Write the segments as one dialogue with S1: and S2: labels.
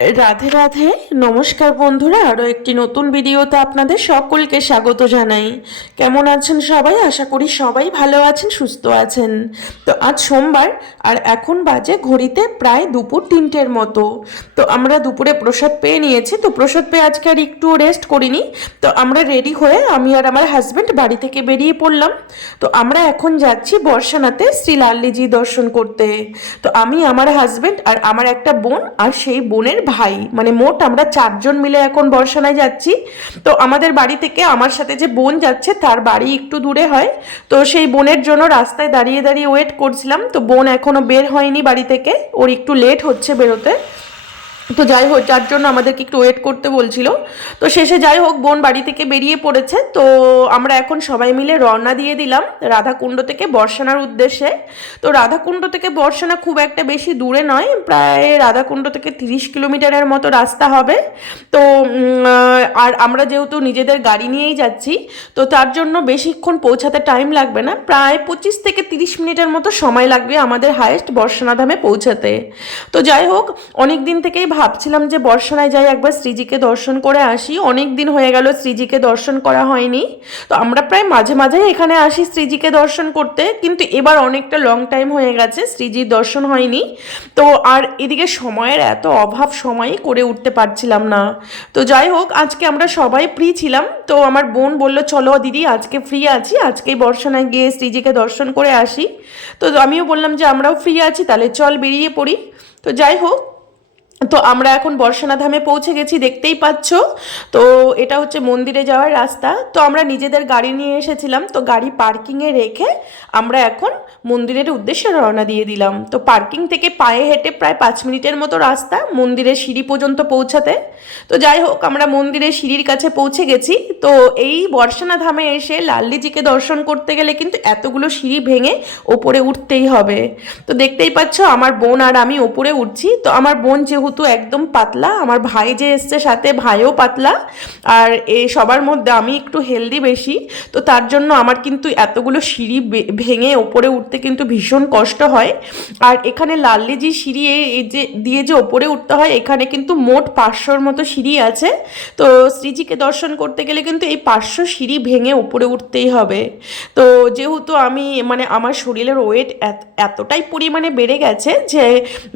S1: রাধে রাধে, নমস্কার বন্ধুরা, আরও একটি নতুন ভিডিওতে আপনাদের সকলকে স্বাগত জানাই। কেমন আছেন সবাই? আশা করি সবাই ভালো আছেন, সুস্থ আছেন। তো আজ সোমবার, আর এখন বাজে ঘড়িতে প্রায় দুপুর তিনটের মতো। তো আমরা দুপুরে প্রসাদ পেয়ে নিয়েছি, তো প্রসাদ পেয়ে আজকে আর একটুও রেস্ট করিনি। তো আমরা রেডি হয়ে আমি আর আমার হাজব্যান্ড বাড়ি থেকে বেরিয়ে পড়লাম। তো আমরা এখন যাচ্ছি বর্ষানাতে শ্রী লাল্লিজি দর্শন করতে। তো আমি, আমার হাজব্যান্ড আর আমার একটা বোন, আর সেই বোনের ভাই মানে মোট আমরা চারজন মিলে এখন বর্ষানায় যাচ্ছি। তো আমাদের বাড়ি থেকে আমার সাথে যে বোন যাচ্ছে, তার বাড়ি একটু দূরে হয়। তো সেই বোনের জন্য রাস্তায় দাঁড়িয়ে দাঁড়িয়ে ওয়েট করছিলাম। তো বোন এখনও বের হয়নি বাড়ি থেকে। ওর একটু লেট হচ্ছে বেরোতে। তো যাই হোক, যার জন্য আমাদেরকে একটু ওয়েট করতে বলছিল। তো শেষে যাই হোক, বোন বাড়ি থেকে বেরিয়ে পড়েছে। তো আমরা এখন সবাই মিলে রওনা দিয়ে দিলাম রাধাকুণ্ড থেকে বর্ষানার উদ্দেশ্যে। তো রাধাকুণ্ড থেকে বর্ষানা খুব একটা বেশি দূরে নয়, প্রায় রাধাকুণ্ড থেকে তিরিশ কিলোমিটারের মতো রাস্তা হবে। তো আর আমরা যেহেতু নিজেদের গাড়ি নিয়েই যাচ্ছি, তো তার জন্য বেশিক্ষণ পৌঁছাতে টাইম লাগবে না। প্রায় পঁচিশ থেকে তিরিশ মিনিটের মতো সময় লাগবে আমাদের হায়েস্ট বর্ষানা ধামে পৌঁছাতে। তো যাই হোক অনেক দিন থেকেই ভাবছিলাম যে বর্ষানায় যাই একবার শ্রীজিকে দর্শন করে আসি। অনেক দিন হয়ে গেল শ্রীজিকে দর্শন করা হয়নি। তো আমরা প্রায় মাঝে মাঝে এখানে আসি শ্রীজিকে দর্শন করতে। কিন্তু এবার অনেকটা লং টাইম হয়ে গেছে, শ্রীজির দর্শন হয়নি। তো আর এদিকে সময়ের এত অভাব সময়ই করে উঠতে পারছিলাম না। তো যাই হোক, আজকে আমরা সবাই ফ্রি ছিলাম। তো আমার বোন বলল, চলো দিদি, আজকে ফ্রি আছি। আজকেই বর্ষানায় গিয়ে শ্রীজিকে দর্শন করে আসি। তো আমিও বললাম যে, আমরাও ফ্রি আছি, তাহলে চল বেরিয়ে পড়ি। তো যাই হোক তো আমরা এখন বর্ষানা ধামে পৌঁছে গেছি, দেখতেই পাচ্ছ। তো এটা হচ্ছে মন্দিরে যাওয়ার রাস্তা। তো আমরা নিজেদের গাড়ি নিয়ে এসেছিলাম, তো গাড়ি পার্কিংয়ে রেখে আমরা এখন মন্দিরের উদ্দেশ্যে রওনা দিয়ে দিলাম। তো পার্কিং থেকে পায়ে হেঁটে প্রায় পাঁচ মিনিটের মতো রাস্তা মন্দিরের সিঁড়ি পর্যন্ত পৌঁছাতে। তো যাই হোক, আমরা মন্দিরের সিঁড়ির কাছে পৌঁছে গেছি। তো এই বর্ষানা ধামে এসে লাল্লিজিকে দর্শন করতে গেলে কিন্তু এতগুলো সিঁড়ি ভেঙে ওপরে উঠতেই হবে। তো দেখতেই পাচ্ছ, আমার বোন আর আমি ওপরে উঠছি। তো আমার বোন যেহেতু একদম পাতলা। আমার ভাই যে এসছে সাথে ভাইও পাতলা। আর এ সবার মধ্যে আমি একটু হেলদি বেশি। তো তার জন্য আমার কিন্তু এতগুলো সিঁড়ি ভেঙে ওপরে উঠতে কিন্তু ভীষণ কষ্ট হয়। আর এখানে লাল্লিজি সিঁড়ি যে, দিয়ে যে ওপরে উঠতে হয়, এখানে কিন্তু মোট পাঁচশোর মতো সিঁড়ি আছে। তো শ্রীজিকে দর্শন করতে গেলে কিন্তু এই পাঁচশো সিঁড়ি ভেঙে উপরে উঠতেই হবে। তো যেহেতু আমি মানে আমার শরীরের ওয়েট এতটাই পরিমাণে বেড়ে গেছে যে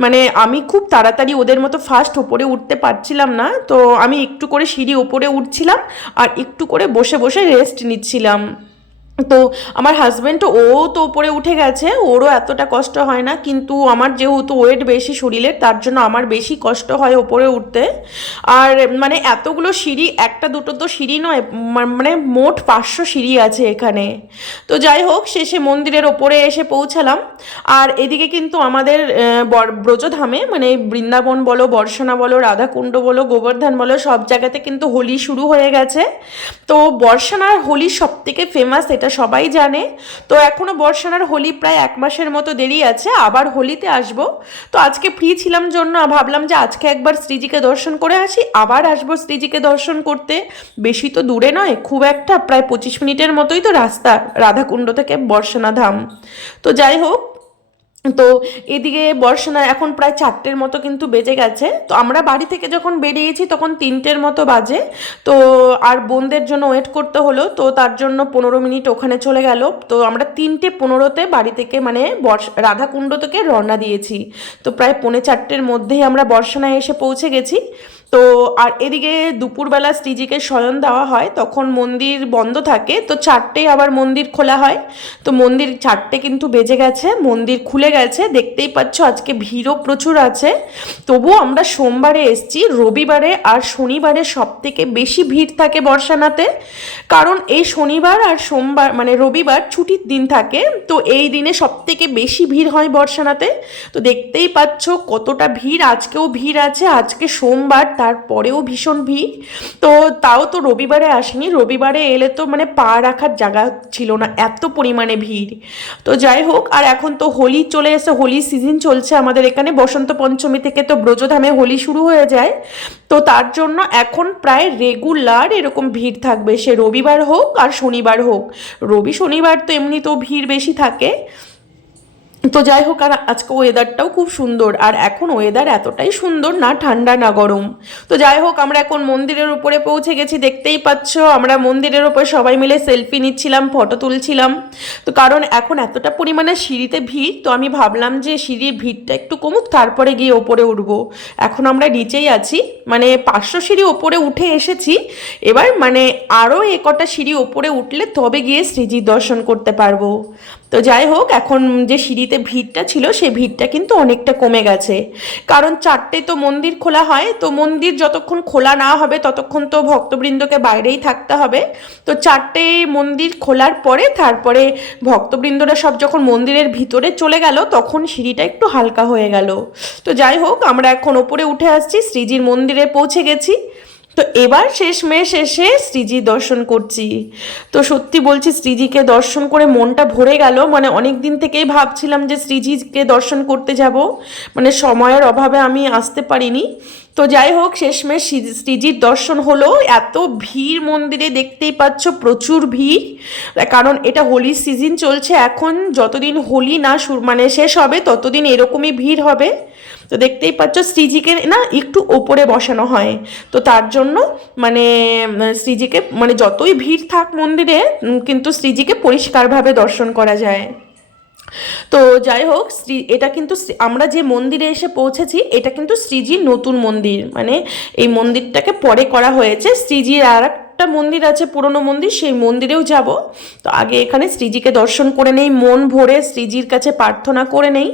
S1: মানে আমি খুব তাড়াতাড়ি ওদের মতো ফার্স্ট ওপরে উঠতে পারছিলাম না, তো আমি একটু করে সিঁড়ি ওপরে উঠছিলাম আর একটু করে বসে বসে রেস্ট নিচ্ছিলাম। তো আমার হাজব্যান্ড ও তো উপরে উঠে গেছে, ওরও এতটা কষ্ট হয় না, কিন্তু আমার যেহেতু ওয়েট বেশি শরীরের তার জন্য আমার বেশি কষ্ট হয় ওপরে উঠতে। আর মানে এতগুলো সিঁড়ি, একটা দুটো তো সিঁড়ি নয় মানে মোট পাঁচশো সিঁড়ি আছে এখানে। তো যাই হোক, শেষে মন্দিরের ওপরে এসে পৌঁছালাম। আর এদিকে কিন্তু আমাদের বর- ব্রজধামে মানে বৃন্দাবন বলো বর্ষণা বলো, রাধাকুণ্ড বলো, গোবর্ধন বলো, সব জায়গাতে কিন্তু হোলি শুরু হয়ে গেছে। তো বর্ষানার হোলি সব থেকে ফেমাস এটা সবাই জানে। তো এখনও বর্ষানার হোলি প্রায় এক মাসের মতো দেরি আছে, আবার হোলিতে আসব। তো আজকে ফ্রি ছিলাম জন্য, ভাবলাম যে আজকে একবার শ্রীজিকে দর্শন করে আসি, আবার আসব শ্রীজিকে দর্শন করতে। বেশি তো দূরে নয়, খুব একটা, প্রায় পঁচিশ মিনিটের মতোই তো রাস্তা, রাধাকুণ্ড থেকে বর্ষানা ধাম তো যাই হোক তো এদিকে বর্ষনা এখন প্রায় চারটের মতো কিন্তু বেজে গেছে। তো আমরা বাড়ি থেকে যখন বেরিয়েছি তখন তিনটের মতো বাজে। তো আর বোনদের জন্য ওয়েট করতে হলো, তো তার জন্য পনেরো মিনিট ওখানে চলে গেল। তো আমরা তিনটে পনেরোতে বাড়ি থেকে মানে বর্ষ রাধাকুণ্ড থেকে রওনা দিয়েছি। তো প্রায় পৌনে চারটের মধ্যেই আমরা বর্ষনায় এসে পৌঁছে গেছি। তো আর এদিকে দুপুরবেলা শ্রীজিকে শয়ন দেওয়া হয়, তখন মন্দির বন্ধ থাকে। তো চারটে আবার মন্দির খোলা হয়। তো মন্দির চারটে কিন্তু বেজে গেছে, মন্দির খুলে গেছে। দেখতেই পাচ্ছ আজকে ভিড়ও প্রচুর আছে। তবুও আমরা সোমবারে এসছি, রবিবারে আর শনিবারে সব থেকে বেশি ভিড় থাকে বর্ষানাতে। কারণ এই শনিবার আর সোমবার মানে রবিবার ছুটির দিন থাকে। তো এই দিনে সব থেকে বেশি ভিড় হয় বর্ষানাতে। তো দেখতেই পাচ্ছ কতটা ভিড়, আজকেও ভিড় আছে। আজকে সোমবার তারপরেও ভীষণ ভিড়। তো তাও তো রবিবারে আসেনি। রবিবারে এলে তো মানে পা রাখার জায়গা ছিল না। এত পরিমাণে ভিড়। তো যাই হোক, আর এখন তো হোলি চলে এসে, হোলি সিজন চলছে আমাদের এখানে। বসন্ত পঞ্চমী থেকে তো ব্রজধামে হোলি শুরু হয়ে যায়। তো তার জন্য এখন প্রায় রেগুলার এরকম ভিড় থাকবে। সে রবিবার হোক আর শনিবার হোক। রবি শনিবার তো এমনিতেও ভিড় বেশি থাকে। তো যাই হোক, আর আজকে ওয়েদারটাও খুব সুন্দর, আর এখন ওয়েদার এতটাই সুন্দর না, ঠান্ডা না গরম। তো যাই হোক, আমরা এখন মন্দিরের উপরে পৌঁছে গেছি, দেখতেই পাচ্ছ, আমরা মন্দিরের উপরে সবাই মিলে সেলফি নিচ্ছিলাম ফটো তুলছিলাম। তো কারণ এখন এতটা পরিমাণে সিঁড়িতে ভিড়, তো আমি ভাবলাম যে সিঁড়ির ভিড়টা একটু কমুক, তারপরে গিয়ে ওপরে উঠবো। এখন আমরা নিচেই আছি মানে পাঁচশো সিঁড়ি ওপরে উঠে এসেছি। এবার মানে আরও এ কটা সিঁড়ি ওপরে উঠলে তবে গিয়ে শ্রীজির দর্শন করতে পারব। তো যাই হোক, এখন যে সিঁড়িতে ভিড়টা ছিল, সেই ভিড়টা কিন্তু অনেকটা কমে গেছে। কারণ চারটে তো মন্দির খোলা হয়, তো মন্দির যতক্ষণ খোলা না হবে, ততক্ষণ তো ভক্তবৃন্দকে বাইরেই থাকতে হবে। তো চারটে মন্দির খোলার পরে, তারপরে ভক্তবৃন্দরা সব যখন মন্দিরের ভিতরে চলে গেল, তখন সিঁড়িটা একটু হালকা হয়ে গেল। তো যাই হোক, আমরা এখন ওপরে উঠে আসছি, শ্রীজির মন্দিরে পৌঁছে গেছি। তো এবার শেষমেশ এসে শ্রীজি দর্শন করছি। তো সত্যি বলছি, শ্রীজিকে দর্শন করে মনটা ভরে গেল। মানে অনেক দিন থেকেই ভাবছিলাম যে শ্রীজিকে দর্শন করতে যাব। মানে সময়ের অভাবে আমি আসতে পারিনি। তো যাই হোক, শেষমেশ শ্রী- শ্রীজির দর্শন হলো। এত ভিড় মন্দিরে দেখতেই পাচ্ছ, প্রচুর ভিড়। কারণ এটা হোলির সিজন চলছে। এখন যতদিন হোলি না মানে শেষ হবে, ততদিন এরকমই ভিড় হবে। তো দেখতেই পাচ্ছ শ্রীজিকে না একটু ওপরে বসানো হয়। তো তার জন্য মানে শ্রীজিকে মানে যতই ভিড় থাক মন্দিরে কিন্তু শ্রীজিকে পরিষ্কারভাবে দর্শন করা যায়। তো যাই হোক, শ্রী, এটা কিন্তু আমরা যে মন্দিরে এসে পৌঁছেছি, এটা কিন্তু শ্রীজির নতুন মন্দির। মানে এই মন্দিরটাকে পরে করা হয়েছে, শ্রীজির আর একটা মন্দির আছে, পুরনো মন্দির, সেই মন্দিরেও যাব। তো আগে এখানে শ্রীজিকে দর্শন করে নেই, মন ভরে শ্রীজির কাছে প্রার্থনা করে নেই।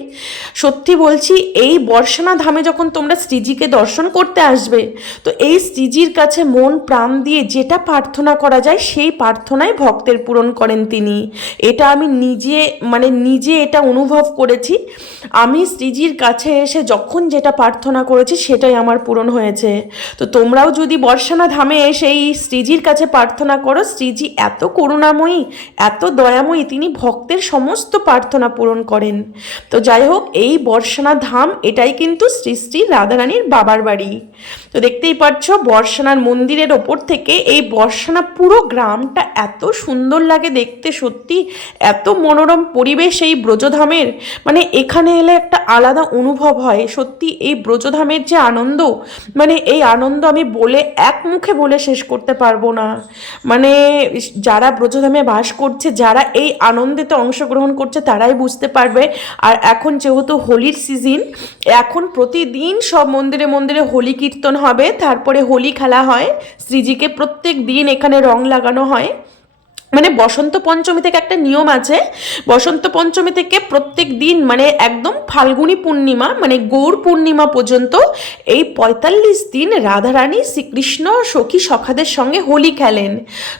S1: সত্যি বলছি, এই বর্ষানা ধামে যখন তোমরা শ্রীজিকে দর্শন করতে আসবে, তো এই শ্রীজির কাছে মন, প্রাণ দিয়ে যেটা প্রার্থনা করা যায়, সেই প্রার্থনাই ভক্তের পূরণ করেন তিনি। এটা আমি নিজে মানে নিজে এটা অনুভব করেছি। আমি শ্রীজির কাছে এসে যখন যেটা প্রার্থনা করেছি, সেটাই আমার পূরণ হয়েছে। তো তোমরাও যদি বর্ষানা ধামে এসে এই শ্রীজির কাছে প্রার্থনা করো, শ্রীজি এত করুণাময়ী, এত দয়াময়ী, তিনি ভক্তের সমস্ত প্রার্থনা পূরণ করেন। তো যাই হোক, এই বর্ষানা ধাম এটাই কিন্তু শ্রী শ্রী রাধারানীর বাবার বাড়ি। তো দেখতেই পাচ্ছ বর্ষানার মন্দিরের ওপর থেকে এই বর্ষানা পুরো গ্রামটা এত সুন্দর লাগে দেখতে, সত্যি এত মনোরম পরিবেশ এই ব্রজধামের। মানে এখানে এলে একটা আলাদা অনুভব হয়, সত্যি এই ব্রজধামের যে আনন্দ মানে এই আনন্দ আমি বলে এক মুখে বলে শেষ করতে পারব না। মানে যারা ব্রজধামে বাস করছে, যারা এই আনন্দেতে অংশগ্রহণ করছে, তারাই বুঝতে পারবে। আর এখন যেহেতু হোলির সিজন, এখন প্রতিদিন সব মন্দিরে মন্দিরে হোলি কীর্তন হবে, তারপরে হোলি খেলা হয়, শ্রীজিকে প্রত্যেক দিন এখানে রং লাগানো হয়। মানে বসন্ত পঞ্চমী থেকে একটা নিয়ম আছে, বসন্ত পঞ্চমী থেকে প্রত্যেক দিন মানে একদম ফাল্গুনী পূর্ণিমা মানে গৌর পূর্ণিমা পর্যন্ত এই পঁয়তাল্লিশ দিন রাধারানী শ্রীকৃষ্ণ সখী সখাদের সঙ্গে হোলি খেলেন।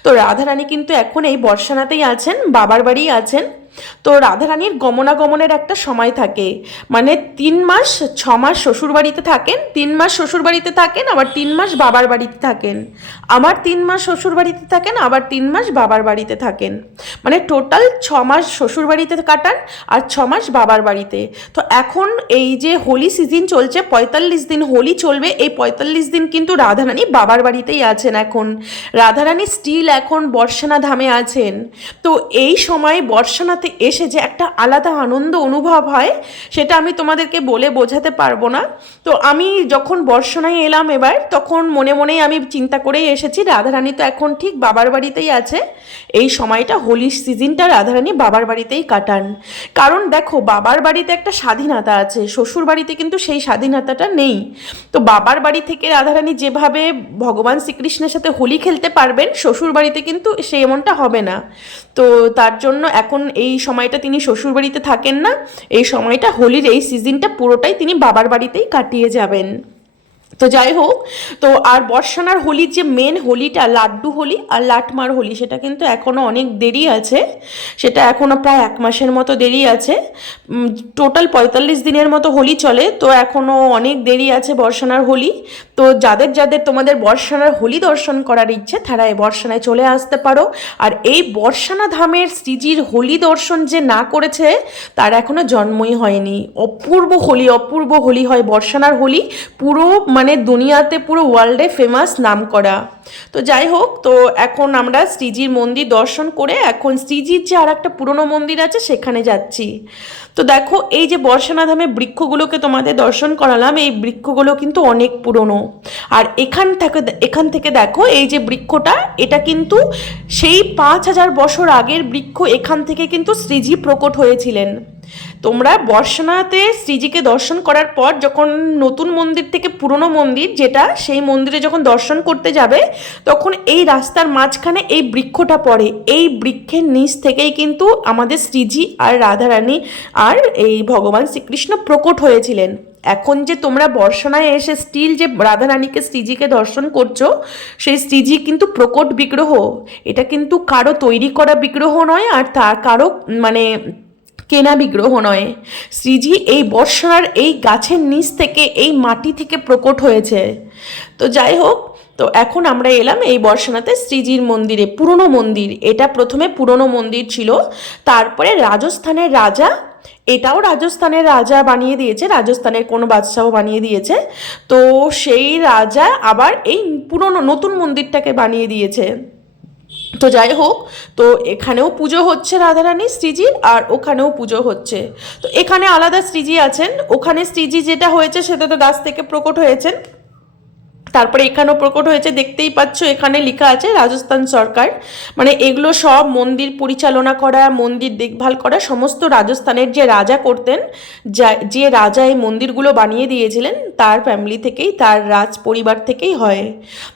S1: তো রাধারানী কিন্তু এখন এই বর্ষানাতেই আছেন, বাবার বাড়ি আছেন তো রাধারানীর গমনাগমনের একটা সময় থাকে। মানে তিন মাস, ছ মাস শ্বশুর বাড়িতে থাকেন, তিন মাস শ্বশুর বাড়িতে থাকেন, আবার তিন মাস বাবার বাড়িতে থাকেন। আবার তিন মাস শ্বশুর বাড়িতে থাকেন, আবার তিন মাস বাবার বাড়িতে থাকেন। মানে টোটাল ছ মাস শ্বশুর বাড়িতে কাটান আর ছ মাস বাবার বাড়িতে। তো এখন এই যে হোলি সিজন চলছে, পঁয়তাল্লিশ দিন হোলি চলবে, এই পঁয়তাল্লিশ দিন কিন্তু রাধারানী বাবার বাড়িতেই আছেন এখন। রাধারানী স্টিল এখন বর্ষানা ধামে আছেন। তো এই সময় বর্ষানাতে এসে যে একটা আলাদা আনন্দ অনুভব হয়, সেটা আমি তোমাদেরকে বলে বোঝাতে পারব না। তো আমি যখন বর্ষণায় এলাম এবার, তখন মনে মনেই আমি চিন্তা করেই এসেছি, রাধারানী তো এখন ঠিক বাবার বাড়িতেই আছে। এই সময়টা হোলির সিজনটা রাধারানী বাবার বাড়িতেই কাটান। কারণ দেখো, বাবার বাড়িতে একটা স্বাধীনতা আছে, শ্বশুর বাড়িতে কিন্তু সেই স্বাধীনতাটা নেই। তো বাবার বাড়ি থেকে রাধারানী যেভাবে ভগবান শ্রীকৃষ্ণের সাথে হোলি খেলতে পারবেন, শ্বশুর বাড়িতে কিন্তু সে এমনটা হবে না। তো তার জন্য এখন এই সময়টা তিনি শ্বশুর বাড়িতে থাকেন না, এই সময়টা হোলির এই সিজনটা পুরোটাই তিনি বাবার বাড়িতেই কাটিয়ে যাবেন। তো যাই হোক, তো আর বর্ষানার হোলির যে মেন হোলিটা, লাড্ডু হোলি আর লাটমার হোলি, সেটা কিন্তু এখনও অনেক দেরি আছে। সেটা এখনও প্রায় এক মাসের মতো দেরি আছে। টোটাল পঁয়তাল্লিশ দিনের মতো হোলি চলে, তো এখনও অনেক দেরি আছে বর্ষানার হোলি। তো যাদের যাদের তোমাদের বর্ষানার হোলি দর্শন করার ইচ্ছে, তারা এই বর্ষানায় চলে আসতে পারো। আর এই বর্ষানা ধামের শ্রীজির হোলি দর্শন যে না করেছে, তার এখনও জন্মই হয়নি। অপূর্ব হোলি অপূর্ব হোলি হয় বর্ষানার হোলি। পুরো মানে মানে দুনিয়াতে পুরো ওয়ার্ল্ডে ফেমাস নাম করা তো যাই হোক, তো এখন আমরা শ্রীজির মন্দির দর্শন করে এখন শ্রীজির যে আর একটা পুরনো মন্দির আছে, সেখানে যাচ্ছি। তো দেখো, এই যে বর্ষানাধামে বৃক্ষগুলোকে তোমাদের দর্শন করালাম, এই বৃক্ষগুলো কিন্তু অনেক পুরনো। আর এখান থেকে এখান থেকে দেখো, এই যে বৃক্ষটা, এটা কিন্তু সেই পাঁচ হাজার বছর আগের বৃক্ষ, এখান থেকে কিন্তু শ্রীজি প্রকট হয়েছিলেন। তোমরা বর্ষনাতে শ্রীজিকে দর্শন করার পর যখন নতুন মন্দির থেকে পুরনো মন্দির, যেটা সেই মন্দিরে যখন দর্শন করতে যাবে, তখন এই রাস্তার মাঝখানে এই বৃক্ষটা পড়ে। এই বৃক্ষের নিচ থেকেই কিন্তু আমাদের শ্রীজি আর রাধারানী আর এই ভগবান শ্রীকৃষ্ণ প্রকট হয়েছিলেন। এখন যে তোমরা বর্ষনায় এসে স্টিল যে রাধারানীকে শ্রীজিকে দর্শন করছ, সেই শ্রীজি কিন্তু প্রকট বিগ্রহ। এটা কিন্তু কারও তৈরি করা বিগ্রহ নয় আর তার কারও মানে কেনা বিগ্রহ নয়। শ্রীজি এই বর্ষার এই গাছের নিচ থেকে এই মাটি থেকে প্রকট হয়েছে। তো যাই হোক, তো এখন আমরা এলাম এই বর্ষানাতে শ্রীজির মন্দিরে, পুরনো মন্দির। এটা প্রথমে পুরনো মন্দির ছিল, তারপরে রাজস্থানের রাজা, এটাও রাজস্থানের রাজা বানিয়ে দিয়েছে, রাজস্থানের কোনো বাদশাহ বানিয়ে দিয়েছে। তো সেই রাজা আবার এই পুরনো নতুন মন্দিরটাকে বানিয়ে দিয়েছে। তো যাই হোক, তো এখানেও পুজো হচ্ছে রাধারানী শ্রীজির আর ওখানেও পুজো হচ্ছে। তো এখানে আলাদা শ্রীজি আছেন। ওখানে শ্রীজি যেটা হয়েছে সেটা তো গাছ থেকে প্রকট হয়েছেন। তারপরে এখানেও প্রকট হয়েছে, দেখতেই পাচ্ছ এখানে লেখা আছে রাজস্থান সরকার। মানে এগুলো সব মন্দির পরিচালনা করা, মন্দির দেখভাল করা, সমস্ত রাজস্থানের যে রাজা করতেন, যা, যে রাজা এই মন্দিরগুলো বানিয়ে দিয়েছিলেন, তার ফ্যামিলি থেকেই, তার রাজ পরিবার থেকেই হয়।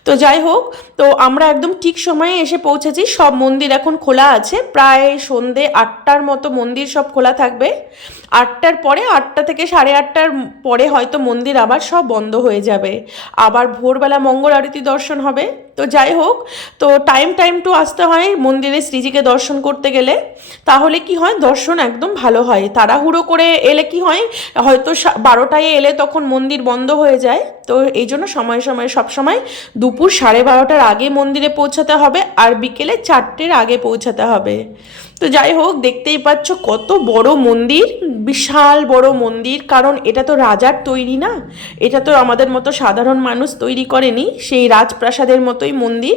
S1: তো যাই হোক, তো আমরা একদম ঠিক সময়ে এসে পৌঁছেছি, সব মন্দির এখন খোলা আছে, প্রায় সন্ধে আটটার মতো মন্দির সব খোলা থাকবে। আটটার পরে, আটটা থেকে সাড়ে আটটার পরে হয়তো মন্দির আবার সব বন্ধ হয়ে যাবে। আবার ভোরবেলা মঙ্গল আরতি দর্শন হবে। তো যাই হোক, তো টাইম টাইম টু আসতে হয় মন্দিরে শ্রীজিকে দর্শন করতে গেলে। তাহলে কি হয়? দর্শন একদম ভালো হয়। তাড়াহুড়ো করে এলে কি হয়? হয়তো বারোটায় এলে তখন মন্দির বন্ধ হয়ে যায়। তো এই জন্য সময় সময়, সব সময় দুপুর সাড়ে বারোটার আগে মন্দিরে পৌঁছাতে হবে আর বিকেলে চারটের আগে পৌঁছাতে হবে। তো যাই হোক, দেখতেই পাচ্ছ কত বড় মন্দির, বিশাল বড় মন্দির। কারণ এটা তো রাজার তৈরি না, এটা তো আমাদের মতো সাধারণ মানুষ তৈরি করেনি, সেই রাজপ্রাসাদের মতোই মন্দির।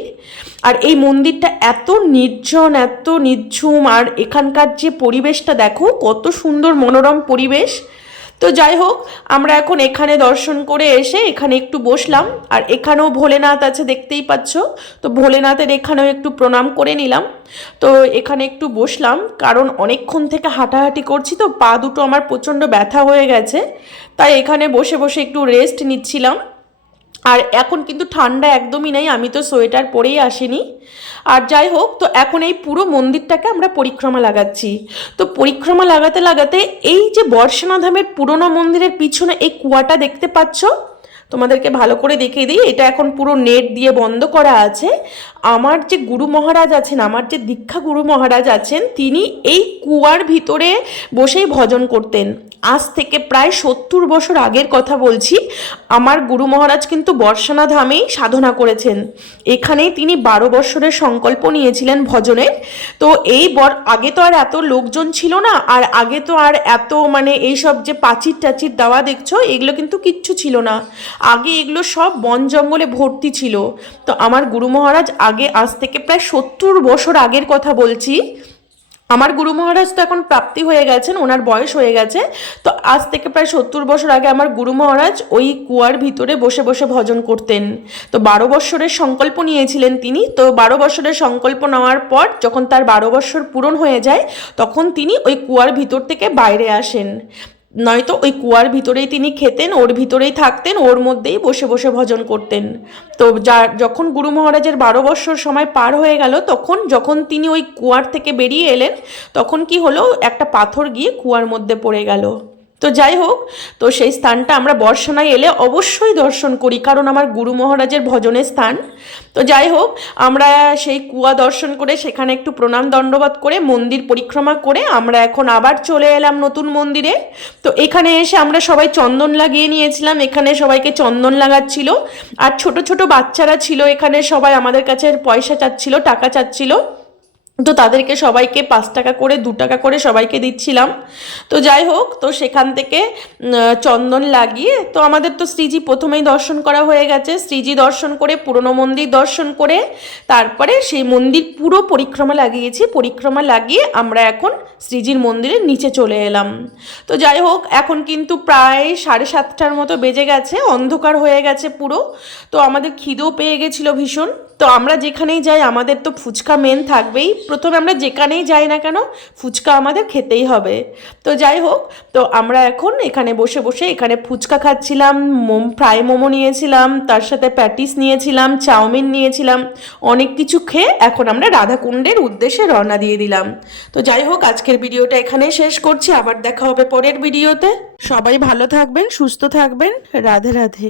S1: আর এই মন্দিরটা এত নির্জন, এত নির্ঝুম আর এখানকার যে পরিবেশটা দেখো, কত সুন্দর মনোরম পরিবেশ। তো যাই হোক আমরা এখন এখানে দর্শন করে এসে এখানে একটু বসলাম। আর এখানেও ভোলেনাথ আছে, দেখতেই পাচ্ছ। তো ভোলেনাথের এখানেও একটু প্রণাম করে নিলাম। তো এখানে একটু বসলাম, কারণ অনেকক্ষণ থেকে হাঁটাহাঁটি করছি তো পা দুটো আমার প্রচণ্ড ব্যথা হয়ে গেছে। তাই এখানে বসে বসে একটু রেস্ট নিচ্ছিলাম। আর এখন কিন্তু ঠান্ডা একদমই নেই, আমি তো সোয়েটার পরেই আসিনি। আর যাই হোক, তো এখন এই পুরো মন্দিরটাকে আমরা পরিক্রমা লাগাচ্ছি। তো পরিক্রমা লাগাতে লাগাতে এই যে বর্ষনা ধামের পুরনো মন্দিরের পিছনে এই কুয়াটা দেখতে পাচ্ছ? তোমাদেরকে ভালো করে দেখিয়ে দিই, এটা এখন পুরো নেট দিয়ে বন্ধ করা আছে। আমার যে গুরু মহারাজ আছেন, আমার যে দীক্ষা গুরু মহারাজ আছেন, তিনি এই কুয়ার ভিতরে বসেই ভজন করতেন। আজ থেকে প্রায় সত্তর বছর আগের কথা বলছি, আমার গুরু মহারাজ কিন্তু বর্ষানা ধামেই সাধনা করেছেন। এখানেই তিনি বারো বছরের সংকল্প নিয়েছিলেন ভজনের তো এই বর, আগে তো আর এত লোকজন ছিল না, আর আগে তো আর এত মানে এইসব যে পাচির টাচির দেওয়া দেখছ, এগুলো কিন্তু কিচ্ছু ছিল না। আগে এগুলো সব বন জঙ্গলে ভর্তি ছিল। তো আমার গুরু মহারাজ আগে, আজ থেকে প্রায় সত্তর বছর আগের কথা বলছি। আমার গুরু মহারাজ তো এখন প্রাপ্তি হয়ে গেছেন, ওনার বয়স হয়ে গেছে। তো আজ থেকে প্রায় সত্তর বছর আগে আমার গুরু মহারাজ ওই কুয়ার ভিতরে বসে বসে ভজন করতেন। তো বারো বৎসরের সংকল্প নিয়েছিলেন তিনি। তো বারো বছরের সংকল্প নেওয়ার পর যখন তার বারো বৎসর পূরণ হয়ে যায়, তখন তিনি ওই কুয়ার ভিতর থেকে বাইরে আসেন। নয়তো ওই কুয়ার ভিতরেই তিনি খেতেন, ওর ভিতরেই থাকতেন, ওর মধ্যেই বসে বসে ভজন করতেন। তো যার যখন গুরু মহারাজের বারো বৎসর সময় পার হয়ে গেল, তখন যখন তিনি ওই কুয়ার থেকে বেরিয়ে এলেন, তখন কি হলো, একটা পাথর গিয়ে কুয়ার মধ্যে পড়ে গেল। তো যাই হোক, তো সেই স্থানটা আমরা বর্ষণায় এলে অবশ্যই দর্শন করি, কারণ আমার গুরু মহারাজের ভজনের স্থান। তো যাই হোক, আমরা সেই কুয়া দর্শন করে সেখানে একটু প্রণাম দণ্ডবাদ করে, মন্দির পরিক্রমা করে আমরা এখন আবার চলে এলাম নতুন মন্দিরে। তো এখানে এসে আমরা সবাই চন্দন লাগিয়ে নিয়েছিলাম, এখানে সবাইকে চন্দন লাগাচ্ছিল। আর ছোট ছোট বাচ্চারা ছিল এখানে, সবাই আমাদের কাছে পয়সা চাচ্ছিল, টাকা চাচ্ছিল। তো তাদেরকে সবাইকে পাঁচ টাকা করে, দু টাকা করে সবাইকে দিচ্ছিলাম। তো যাই হোক, তো সেখান থেকে চন্দন লাগিয়ে, তো আমাদের তো শ্রীজি প্রথমেই দর্শন করা হয়ে গেছে। শ্রীজি দর্শন করে, পুরনো মন্দির দর্শন করে, তারপরে সেই মন্দির পুরো পরিক্রমা লাগিয়েছি। পরিক্রমা লাগিয়ে আমরা এখন শ্রীজির মন্দিরের নিচে চলে এলাম। তো যাই হোক, এখন কিন্তু প্রায় সাড়ে সাতটার মতো বেজে গেছে, অন্ধকার হয়ে গেছে পুরো। তো আমাদের খিদেও পেয়ে গেছিল ভীষণ। তো আমরা যেখানেই যাই, আমাদের তো ফুচকা মেন থাকবেই। প্রথমে আমরা যেখানেই যাই না কেন, ফুচকা আমাদের খেতেই হবে। তো যাই হোক, তো আমরা এখন এখানে বসে বসে এখানে ফুচকা খাচ্ছিলাম, মোম ফ্রাই মোমো নিয়েছিলাম, তার সাথে প্যাটিস নিয়েছিলাম, চাউমিন নিয়েছিলাম, অনেক কিছু খেয়ে এখন আমরা রাধাকুণ্ডের উদ্দেশ্যে রওনা দিয়ে দিলাম। তো যাই হোক, আজকের ভিডিওটা এখানে শেষ করছি। আবার দেখা হবে পরের ভিডিওতে। সবাই ভালো থাকবেন, সুস্থ থাকবেন। রাধে রাধে।